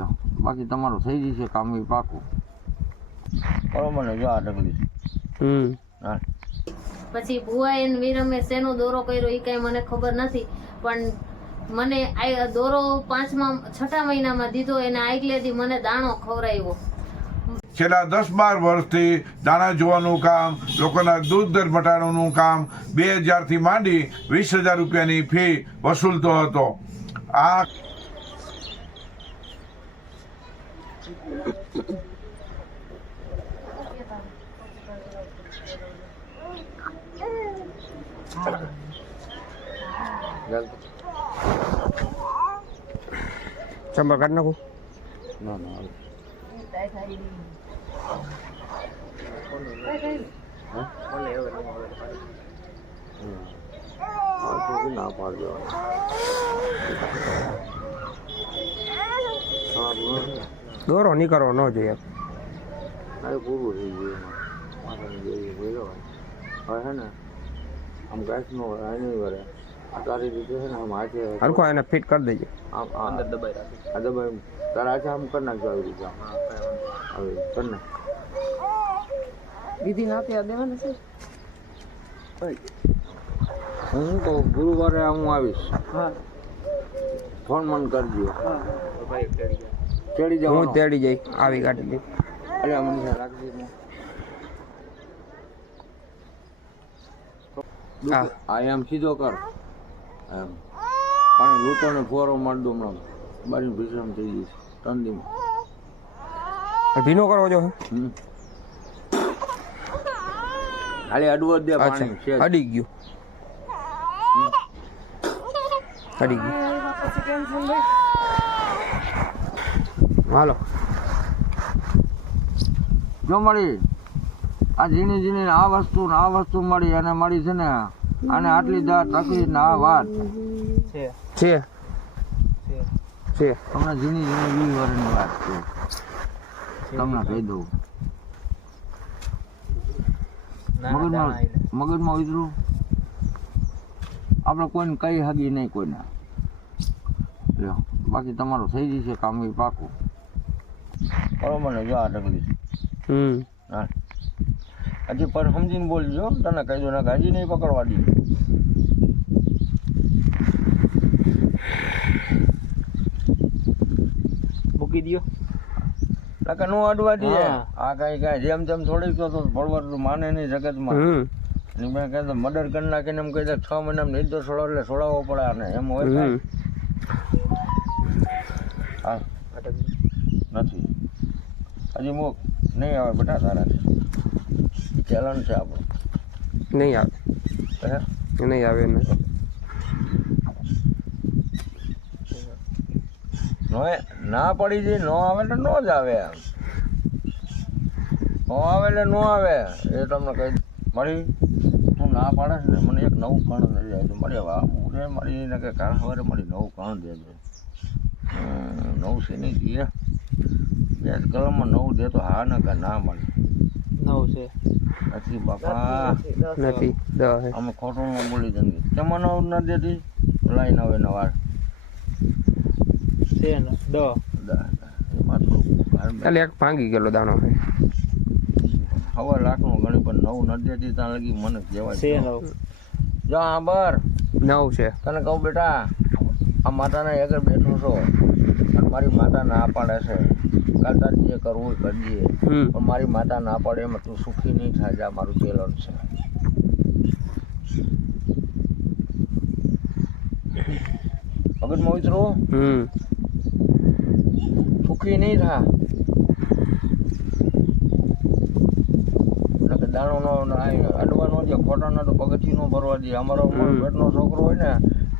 લ્યો બાકી તમારું થઈ જશે કામ એ પાકું બરોબર ને જો આ ઢગલી હા પછી ભુવાએ ને વિરમે શેનો દોરો કર્યો એ કઈ મને ખબર નથી પણ મને આ દોરો 6 મહિનામાં દીધો એને આગલેથી મને દાણો ખવડાવ્યો છેલ્લા 10-12 વર્ષથી દાણા જોવાનું કામ લોકોના દૂધ દર મટાડવાનું કામ 2000 થી માંડી 20,000 રૂપિયાની ફી વસૂલતો હતો આ ચંબા કાઢ નાખું ના ના ના પાડજો દોરો નીકળવો ન જોઈએ પૂરું થઈ ગયું હવે હે ને આમ ઘાસનો નહીં વરે આ તારી રીતે છે ને આમ હાથે હરખો એને ફિટ કરી દેજો આમ અંદર દબાઈ રાખી આ દબાઈ તારા હાથે આમ કરી નાખજો આવી રીતે હવે કરી નાખ દીદી નાખી આ દેવાનું છે હું તો ગુરુવારે હું આવીશ હા ફોન મન કરજો ચડી જાવ હું તેડી જઈ આવી કાઢી લઈ અરે મને રાખજે હા આ એમ સીધો કર એમ પાણી લૂંટો ને ફોરો મારી દો હમણાં બારી ભીષણ થઈ જઈશ ઠંડીમાં ભીનો કરવો જો ખાલી અડવો જ દે પાણી છે અડી ગયું અડી ગયું હાલો જો મળી આ ઝીણી ઝીણી આ વસ્તુ મળી અને મળી છે ને અને આટલી તકલીફ ને આ વાત છે તમને ઝીણી ઝીણી 20 વર્ષની વાત છે તમને કહી દઉં મગજમાં ઉતરું આપણે કોઈને કઈ હગી નહીં કોઈને લ્યો બાકી તમારું થઈ જશે કામ એ પાકું બરોબર ને જો આ ઢગલી હા હજી પણ સમજીને બોલજો તને કહી દો ને હજી નહીં પકડવા દી મૂકી દો નકર નો અડવા દે આ કઈ જેમ તેમ થોડીક તો ભળવર માને નહીં જગતમાં મેં કહેતો મર્ડર કરી નાખીને એમ કહી દે 6 મહિનામાં નિર્દોષ છોડો એટલે છોડાવવો પડે આને એમ હોય હા નથી હજી મુક નહીં આવે બેટા તારાથી ચેલેન્જ છે આપણું નહીં આવે નહીં આવે ને ના પડી જાય નો આવે એટલે નો જ આવે નો આવે એટલે નો આવે એ તમને કહી મળી તું ના પાડે ને મને એક નવું કણ દઈ જાય મળી વાહ હું મળી ને કે કારણ સવારે મળી નવું કણ દેજો નવું છે નહીં દે બે કલમમાં નવું દે તો હા ને કે ના મળે નવ છે નથી બાપા નથી અમે ખોટું ન બોલી જંગી કેમાં નવું ન દેતી લાઈન આવે ને વાર છે ને એમાં થોડું ખાલી એક ભાંગી ગયેલો દાણો છે હવે લાખનું ગણી પણ નવું ન દેતી ત્યાં લગી મને છે કહેવાય નવ જો હા બર 9 છે તને કહું બેટા આ માતાના આગળ બેઠો છો અને મારી માતા ના પાડે છે કાલ તારે જે કરવું હોય કરજે પણ મારી માતા ના પાડે એમાં તું સુખી નહીં થાય જા મારું ચેલેન્જ છે મગજમાં ઉતરો સુખી નહીં થા દાણો નો અડવાનો છે ખોટાનો તો પગથી નો ભરવા દે અમારો પેટનો છોકરો હોય ને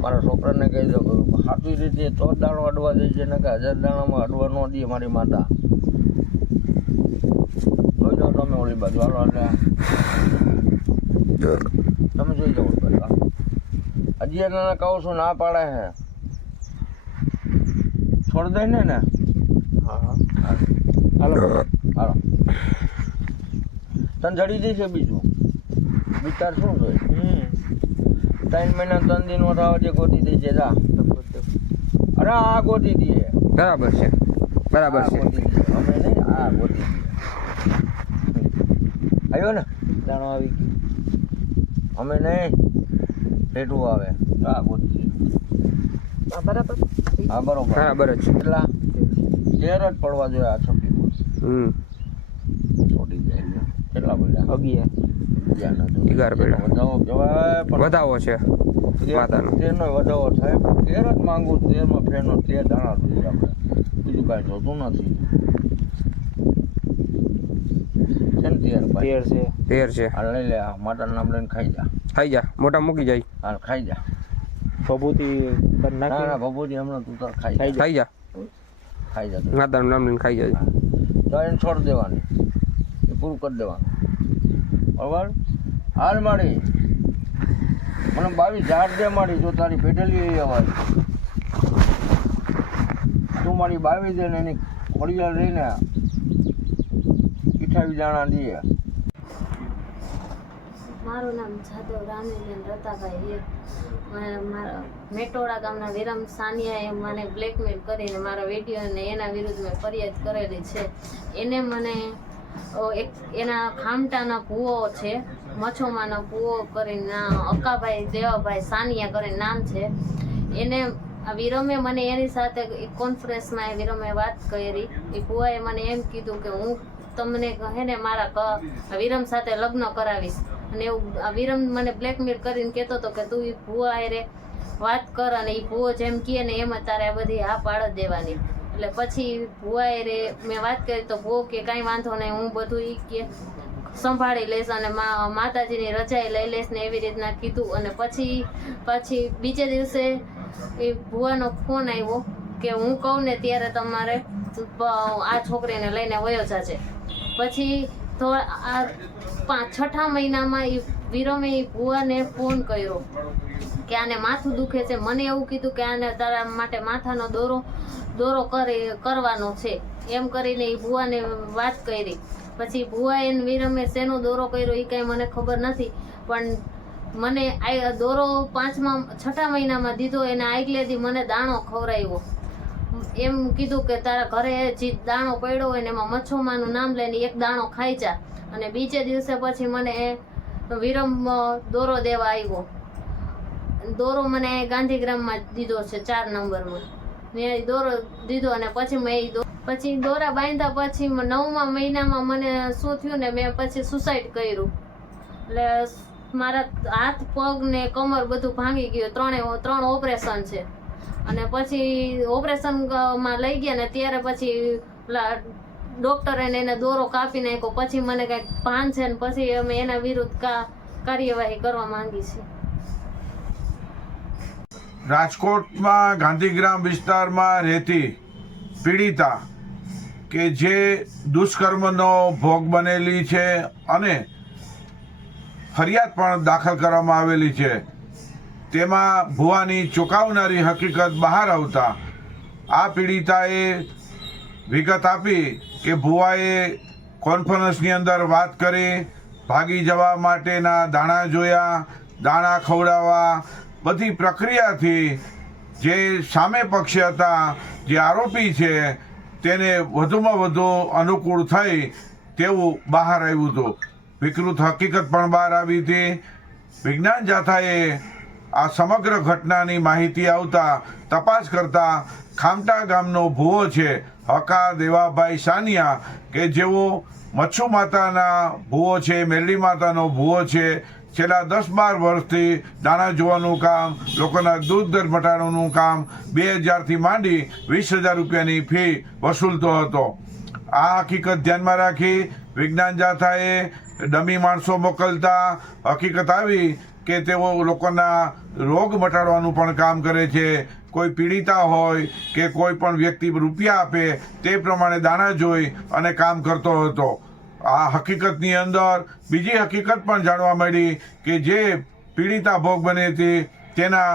મારા છોકરાને કહી દો સાચી રીતે તો જ દાણો અડવા દે છે ને કે 1000 દાણામાં અડવા ન દે મારી માતા જોઈ જાઓ તમે ઓલી બાજુ હાલો એટલે તમે જોઈ જાઓ હજી એને કહું છું ના પાડે છે છોડ દે ને હા હાલો હાલો તને જડી જશે બીજું વિચાર શું છે 3 મહિના 3 દિન ઓઠાવા જે ગોતી દે છે જા અરે આ ગોતી દે બરાબર છે બરાબર આ છે. ગોતી દીધો. અમે નહીં, આ ગોતી દીધો. આવ્યો ને દાણો આવી ગયો. અમે નહીં, પેટું આવે આ ગોતી દીધો. આ બરાબર હા બરોબર. બરાબર જ છે. કેટલા 13 જ પડવા જોઈએ આ છોકરી હમ છોડી જાય. કેટલા પડ્યા? 11. 11 પડ્યા. વધાવો કહેવાય પણ વધાવો છે માતાનો. 13 નો વધાવો થાય. 13 જ માંગુ. 13 ફેરનો 13 દાણા જોઈએ આપણે. બીજું કાંઈ જોતું નથી. છે ને 13 ભાઈ? 13 છે. 13 છે. હાલ લઈ લે, આ માતાનું નામ લઈને ખાઈ જા. ખાઈ જા, મોટા મૂકી જાય. હાલ ખાઈ જા. ભભૂતિ કર ના ના નાખી. ભભૂતિ હમણાં તું તાર ખાઈ જા. ખાઈ જા, ખાઈ જા તું. માતાનું નામ લઈને ખાઈ જાય. તો એને છોડ દેવાની, એ પૂરું કરી દેવાનું. બરાબર? હાલ માડી મને 22 ઝાડ દે માડી. જો તારી પેટેલી એ અવાજ તું મારી 22 દે ને એની ખોડિયાલ રહીને 28 દાણા દે. મારું નામ જાદવ રામીબેન રતાભાઈ. મારા મેટોડા ગામના વિરમ સાનિયાએ મને બ્લેકમેલ કરીને મારા વિડીયોને એના વિરુદ્ધ મેં ફરિયાદ કરેલી છે. એને મને એના ખામટાના ભૂવો છે, મચ્છોમાના ભૂવો કરીને અક્કાભાઈ દેવાભાઈ સાનિયા કરીને નામ છે. એને વિરમે મને એની સાથે કોન્ફરન્સમાં વિરમે વાત કરી. એ ભૂવાએ મને એમ કીધું કે હું તમને કહે ને મારા વિરમ સાથે લગ્ન કરાવીશ. અને એવું વિરમ મને બ્લેકમેલ કરીને કહેતો હતો કે તું એ ભૂવા હારે વાત કર અને એ ભૂવો જેમ કહે ને એમ તારે આ બધી હા પાડ જ દેવાની. એટલે પછી ભૂવા હારે મેં વાત કરી તો ભૂવો કે કાંઈ વાંધો નહીં, હું બધું એ કે સંભાળી લઈશ અને માતાજીની રજાઈ લઈ લઈશ ને એવી રીતના કીધું. અને પછી બીજે દિવસે એ ભૂવાનો ફોન આવ્યો કે હું કહું ને ત્યારે તમારે આ છોકરીને લઈને વયો જાજે. પછી તો આ 6ઠા મહિનામાં એ વિરમે એ ભૂવાને ફોન કર્યો કે આને માથું દુખે છે. મને એવું કીધું કે આને તારા માટે માથાનો દોરો કરવાનો છે એમ કરીને એ ભૂવાને વાત કરી. પછી ભૂવાએ વિરમે શેનો દોરો કર્યો એ કાંઈ મને ખબર નથી, પણ મને આ દોરો 6ઠા મહિનામાં દીધો. એને આગલેથી મને દાણો ખવડાવ્યો. એમ કીધું કે તારા ઘરે જે દાણો પડ્યો હોય ને એમાં મચ્છોમાનું નામ લઈને એક દાણો ખાઈ જા. અને બીજે દિવસે પછી મને વિરમ દોરો દેવા આવ્યો. દોરો મને ગાંધીગ્રામમાં દીધો છે 4 નંબરમાં. મેં દોરો દીધો અને પછી દોરા બાંધ્યા. પછી 9મા મહિનામાં મને શું થયું ને મેં પછી સુસાઇડ કર્યું. એટલે મારા હાથ પગ ને કમર બધું ભાંગી ગયું. 3 ઓપરેશન છે. અને પછી ઓપરેશનમાં લઈ ગયા ને ત્યારે પછી ડૉક્ટરે એને દોરો કાપી નાખ્યો. પછી મને કંઈક ભાન છે ને પછી અમે એના વિરુદ્ધ કાર્યવાહી કરવા માંગી છીએ. રાજકોટમાં ગાંધીગ્રામ વિસ્તારમાં રહેતી પીડિતા કે જે દુષ્કર્મનો ભોગ બનેલી છે અને ફરિયાદ પણ દાખલ કરવામાં આવેલી છે, તેમાં ભુવાની ચોંકાવનારી હકીકત બહાર આવતા આ પીડિતાએ વિગત આપી કે ભુવાએ કોન્ફરન્સની અંદર વાત કરી, ભાગી જવા માટેના દાણા જોયા, દાણા ખવડાવવા, બધી પ્રક્રિયાથી જે સામે પક્ષે હતા, જે આરોપી છે, તેને વધુમાં વધુ અનુકૂળ થઈ તેવું બહાર આવ્યું હતું. વિકૃત હકીકત પણ બહાર આવી હતી. વિજ્ઞાન જાથાએ આ સમગ્ર ઘટનાની માહિતી આવતા તપાસ કરતા ખામટા ગામનો ભૂવો છે હકા દેવાભાઈ સાનિયા કે જેઓ મચ્છુ માતાના ભૂવો છે, મેરડી માતાનો ભૂવો છે, છેલ્લા 10-12 વર્ષથી દાણા જોવાનું કામ, લોકોના દૂધ દર મટાડવાનું કામ 2000થી માંડી 20,000 રૂપિયાની ફી વસૂલતો હતો. આ હકીકત ધ્યાનમાં રાખી વિજ્ઞાન જાથાએ ડમી માણસો મોકલતા હકીકત આવી કે તેઓ લોકોના રોગ મટાડવાનું પણ કામ કરે છે. કોઈ પીડિતા હોય કે કોઈ પણ વ્યક્તિ રૂપિયા આપે તે પ્રમાણે દાણા જોઈ અને કામ કરતો હતો. આ હકીકતની અંદર બીજી હકીકત પણ જાણવા મળી કે જે પીડિતા ભોગ બની હતી તેના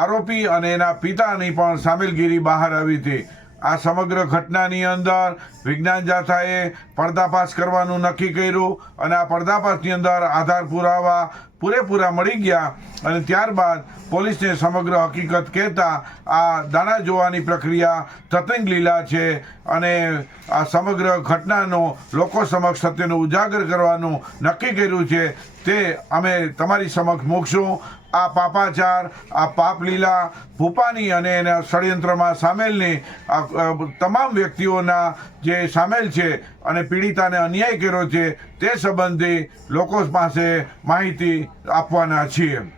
આરોપી અને એના પિતાની પણ સામેલગીરી બહાર આવી હતી. આ સમગ્ર ઘટનાની અંદર વિજ્ઞાન જાથાએ પર્દાફાશ કરવાનું નક્કી કર્યું અને આ પર્દાફાશની અંદર આધાર પુરાવા પૂરેપૂરા મળી ગયા અને ત્યારબાદ પોલીસને સમગ્ર હકીકત કહેતા આ દાણા જોવાની પ્રક્રિયા તતંગ લીલા છે અને આ સમગ્ર ઘટનાનો લોકો સમક્ષ સત્યનો ઉજાગર કરવાનું નક્કી કર્યું છે તે અમે તમારી સમક્ષ મૂકશું. આ પાપાચાર, આ પાપ લીલા, ભૂપાની અને એના ષડયંત્રમાં સામેલની તમામ વ્યક્તિઓના જે સામેલ છે અને પીડિતાને અન્યાય કર્યો છે તે સંબંધી લોકો પાસે માહિતી આપવાના છીએ.